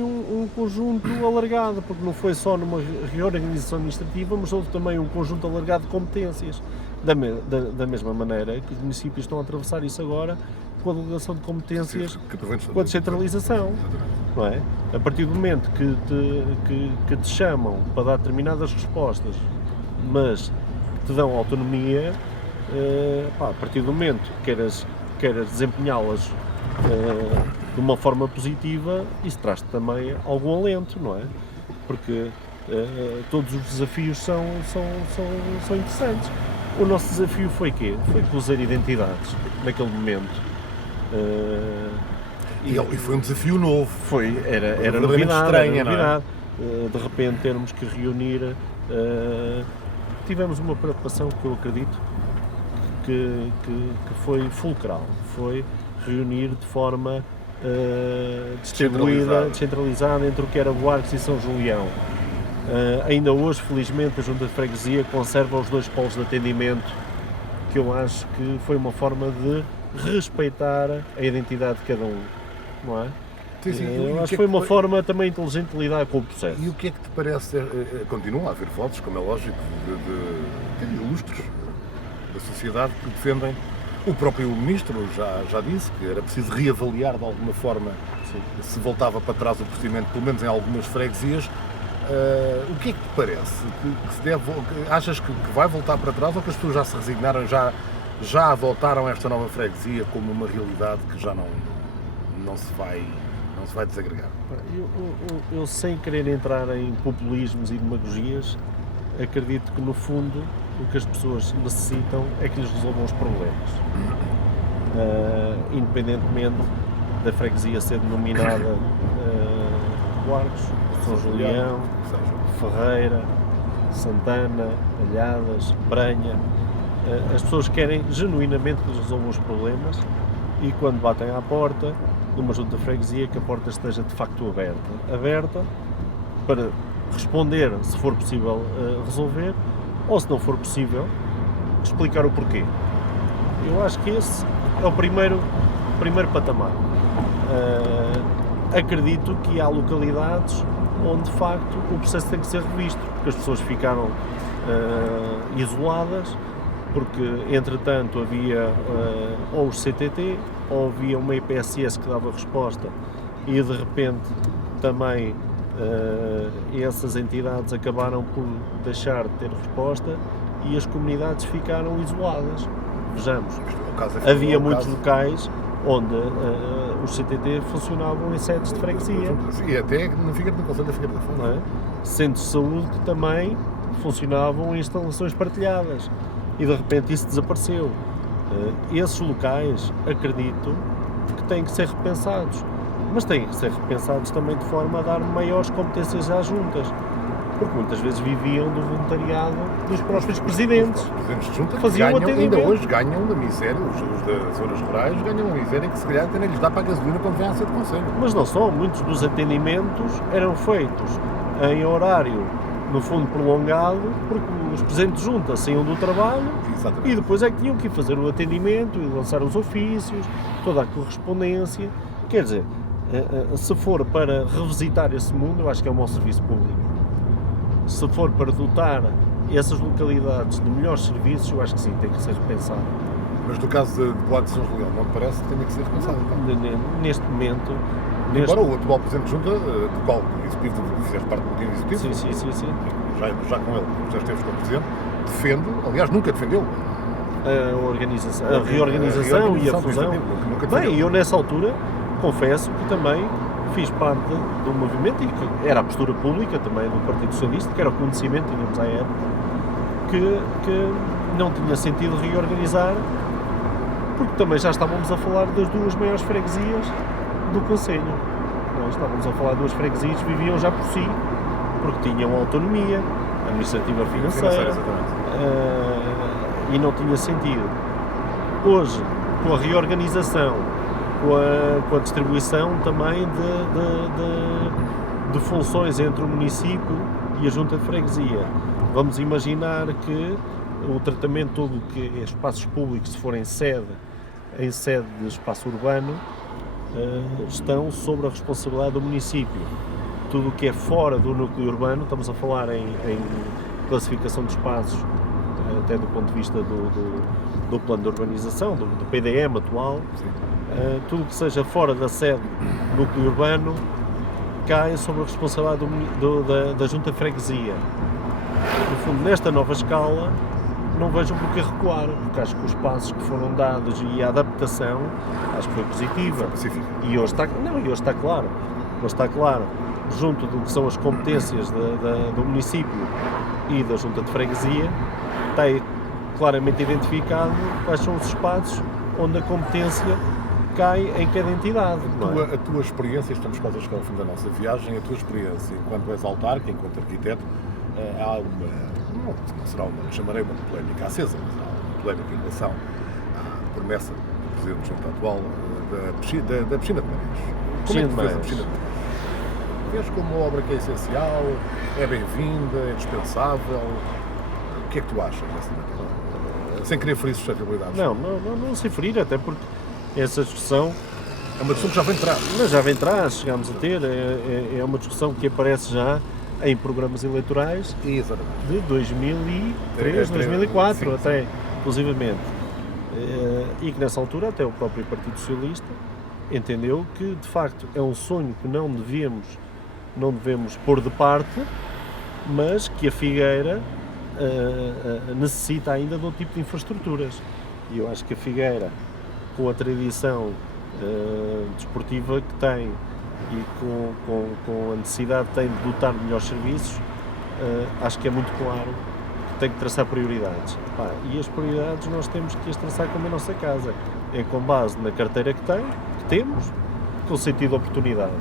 um conjunto alargado, porque não foi só numa reorganização administrativa, mas houve também um conjunto alargado de competências. Da mesma maneira que os municípios estão a atravessar isso agora com a delegação de competências, com a descentralização. Não é? A partir do momento que te chamam para dar determinadas respostas, mas te dão autonomia, a partir do momento que queiras desempenhá-las de uma forma positiva, isso traz-te também algum alento, não é? Porque todos os desafios são interessantes. O nosso desafio foi quê? Foi cozer identidades naquele momento. E foi um desafio novo. Era novidade. Estranha, era novidade. De repente termos que reunir. Tivemos uma preocupação que eu acredito que foi fulcral. Foi reunir de forma distribuída, descentralizada entre o que era Buarques e São Julião. Ainda hoje, felizmente, a Junta de Freguesia conserva os dois polos de atendimento, que eu acho que foi uma forma de respeitar a identidade de cada um, não é? Sim. Eu acho que foi uma forma também inteligente de lidar com o processo. E o que é que te parece? Continua a haver votos, como é lógico, de ilustres da sociedade que defendem. O próprio Ministro já disse que era preciso reavaliar de alguma forma se voltava para trás o procedimento, pelo menos em algumas freguesias. O que é que te parece? Que se deve, achas que vai voltar para trás ou que as pessoas já se resignaram, já adotaram esta nova freguesia como uma realidade que já não se vai desagregar? Eu sem querer entrar em populismos e demagogias, acredito que no fundo o que as pessoas necessitam é que lhes resolvam os problemas. Independentemente da freguesia ser denominada Buarques, São Julião, Ferreira, Santana, Alhadas, Branha, as pessoas querem genuinamente que lhes resolvam os problemas e quando batem à porta de uma junta de freguesia, que a porta esteja de facto aberta para responder, se for possível resolver, ou se não for possível, explicar o porquê. Eu acho que esse é o primeiro patamar. Acredito que há localidades onde de facto o processo tem que ser revisto, porque as pessoas ficaram isoladas, porque entretanto havia ou os CTT, ou havia uma IPSS que dava resposta e de repente também essas entidades acabaram por deixar de ter resposta e as comunidades ficaram isoladas. Vejamos, havia muitos locais onde os CTT funcionavam em sedes de freguesia. E até não fica no Conselho da Figueira da Foz. Centros de saúde que também funcionavam em instalações partilhadas e de repente isso desapareceu. Esses locais, acredito, que têm que ser repensados, mas têm que ser repensados também de forma a dar maiores competências às juntas, porque muitas vezes viviam do voluntariado dos próprios presidentes. Os presidentes de junta faziam ainda hoje ganham da miséria, os das zonas rurais ganham uma miséria que se calhar até nem lhes dá para a gasolina quando vêm a ser de conselho. Mas não só, muitos dos atendimentos eram feitos em horário no fundo prolongado, porque os presidentes de junta saíam do trabalho Exatamente. e depois é que tinham que ir fazer o atendimento e lançar os ofícios, toda a correspondência. Quer dizer, se for para revisitar esse mundo, eu acho que é um mau serviço público. Se for para dotar essas localidades de melhores serviços, eu acho que sim, tem que ser repensado. Mas no caso de Boate de São Julião, não te parece que tenha que ser repensado? Então? Neste momento... Embora o atual Presidente de Junta, do qual fizeste parte do motivo executivo, Sim. já com ele, já esteve como Presidente, defende, aliás, nunca defendeu. A reorganização e a fusão. Nunca Bem, defendeu. eu nessa altura, confesso que também fiz parte do movimento, e que era a postura pública também do Partido Socialista, que era o conhecimento, tínhamos à época, que não tinha sentido reorganizar, porque também já estávamos a falar das duas maiores freguesias do Conselho. Nós estávamos a falar de duas freguesias que viviam já por si, porque tinham autonomia administrativa financeira, exatamente. e não tinha sentido. Hoje, com a reorganização, com a distribuição também de funções entre o município e a junta de freguesia, vamos imaginar que o tratamento todo o que é espaços públicos, se for em sede de espaço urbano, estão sob a responsabilidade do município. Tudo o que é fora do núcleo urbano, estamos a falar em classificação de espaços, até do ponto de vista do plano de urbanização, do PDM atual, tudo o que seja fora da sede do núcleo urbano cai sob a responsabilidade da junta de freguesia. No fundo, nesta nova escala, não vejo porque recuar, porque acho que os passos que foram dados e a adaptação, acho que foi positiva. E hoje está claro. Mas está claro, junto do que são as competências do município e da junta de freguesia, está claramente identificado quais são os espaços onde a competência cai em cada entidade. A tua experiência, estamos quase a chegar ao fim da nossa viagem, a tua experiência enquanto és autarca, enquanto arquiteto, há não será uma, chamarei uma polémica acesa, mas há uma polémica em relação à promessa do Presidente da Junta atual da piscina de Marés. Como é que fez a piscina de Marés? Vês como uma obra que é essencial, é bem-vinda, é dispensável? O que é que tu achas dessa matéria? Sem querer ferir suscetibilidades. Não se ferir, até porque essa discussão é uma discussão que já vem de trás. Mas já vem de trás, chegámos a ter, é uma discussão que aparece já em programas eleitorais de 2003, 2004 sim, até, inclusivamente. E que nessa altura até o próprio Partido Socialista entendeu que de facto é um sonho que não devemos pôr de parte, mas que a Figueira necessita ainda de outro tipo de infraestruturas. E eu acho que a Figueira, com a tradição desportiva que tem e com a necessidade que tem de dotar de melhores serviços, acho que é muito claro que tem que traçar prioridades. E as prioridades nós temos que as traçar como a nossa casa, é com base na carteira que temos, com sentido de oportunidade.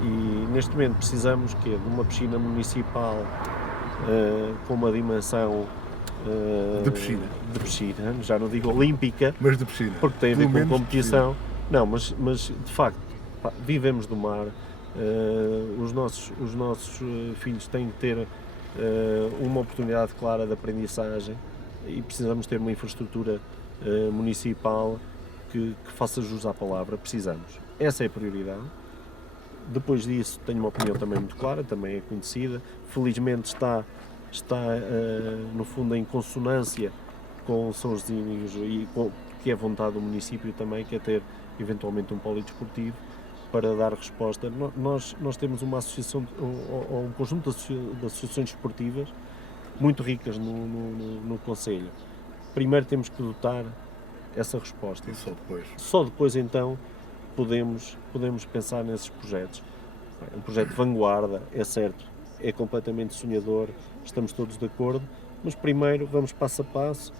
E neste momento precisamos de uma piscina municipal com uma dimensão de piscina, já não digo olímpica, mas de piscina, porque tem a ver com competição. Não, mas de facto vivemos do mar, os nossos filhos têm que ter uma oportunidade clara de aprendizagem e precisamos ter uma infraestrutura municipal que faça jus à palavra. Precisamos. Essa é a prioridade. Depois disso tenho uma opinião também muito clara, também é conhecida, felizmente está no fundo em consonância com São Josésinhos e com que é vontade do município também, que é ter eventualmente um polidesportivo para dar resposta. Nós temos uma associação, ou um conjunto de associações desportivas muito ricas no Conselho. Primeiro temos que dotar essa resposta. E só depois então podemos pensar nesses projetos. Um projeto de vanguarda, é certo, é completamente sonhador, estamos todos de acordo, mas primeiro vamos passo a passo,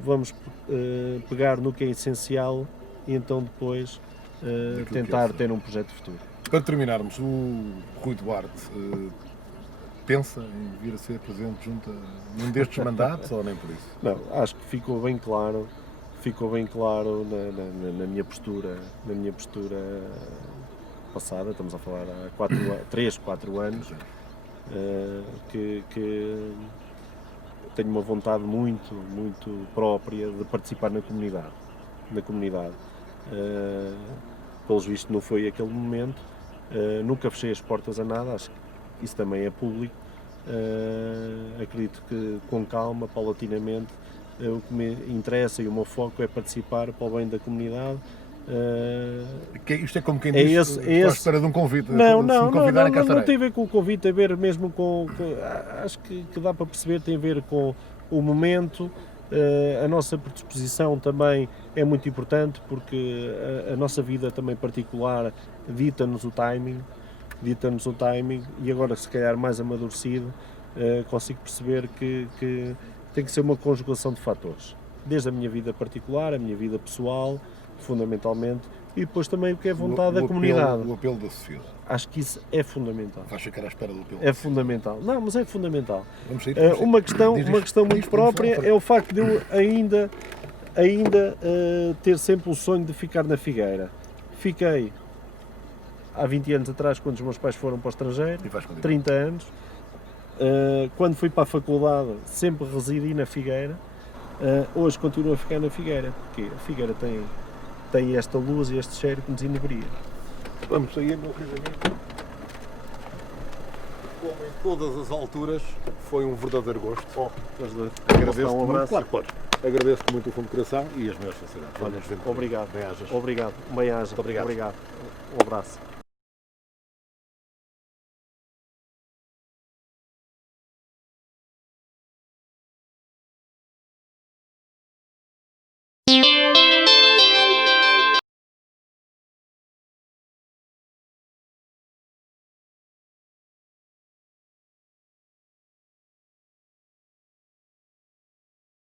vamos pegar no que é essencial e então depois tentar ter um projeto de futuro. Para terminarmos, o Rui Duarte pensa em vir a ser Presidente de Junta num destes mandatos ou nem por isso? Não, acho que ficou bem claro passada, estamos a falar há 3, 4 anos, que tenho uma vontade muito, muito própria de participar na comunidade. Pelos vistos não foi aquele momento, nunca fechei as portas a nada, acho que isso também é público. Acredito que com calma, paulatinamente, o que me interessa e o meu foco é participar para o bem da comunidade. Isto é como quem diz, estou à espera de um convite. Não, se me convidarem, cá estarei. não tem a ver com o convite, tem a ver mesmo acho que dá para perceber, tem a ver com o momento. A nossa predisposição também é muito importante, porque a nossa vida também particular dita-nos o timing, e agora, se calhar mais amadurecido, consigo perceber que tem que ser uma conjugação de fatores, desde a minha vida particular, a minha vida pessoal, fundamentalmente, e depois também o que é vontade da comunidade. O apelo da Sofia. Acho que isso é fundamental. Vais ficar à espera do apelo. É fundamental. Não, mas é fundamental. Vamos sair, Uma questão muito própria é o facto de eu ainda ter sempre o sonho de ficar na Figueira. Fiquei há 20 anos atrás, quando os meus pais foram para o estrangeiro, 30 anos. Quando fui para a faculdade, sempre residi na Figueira. Hoje continuo a ficar na Figueira, porque a Figueira tem esta luz e este cheiro que nos inebria. Vamos sair, meu querido amigo. Como em todas as alturas, foi um verdadeiro gosto. Agradeço-te um abraço. Claro que podes. Agradeço-te muito o fundo de coração e as minhas felicidades. Obrigado. Bem-ajas. Obrigado. Bem-ajas. Obrigado. Um abraço.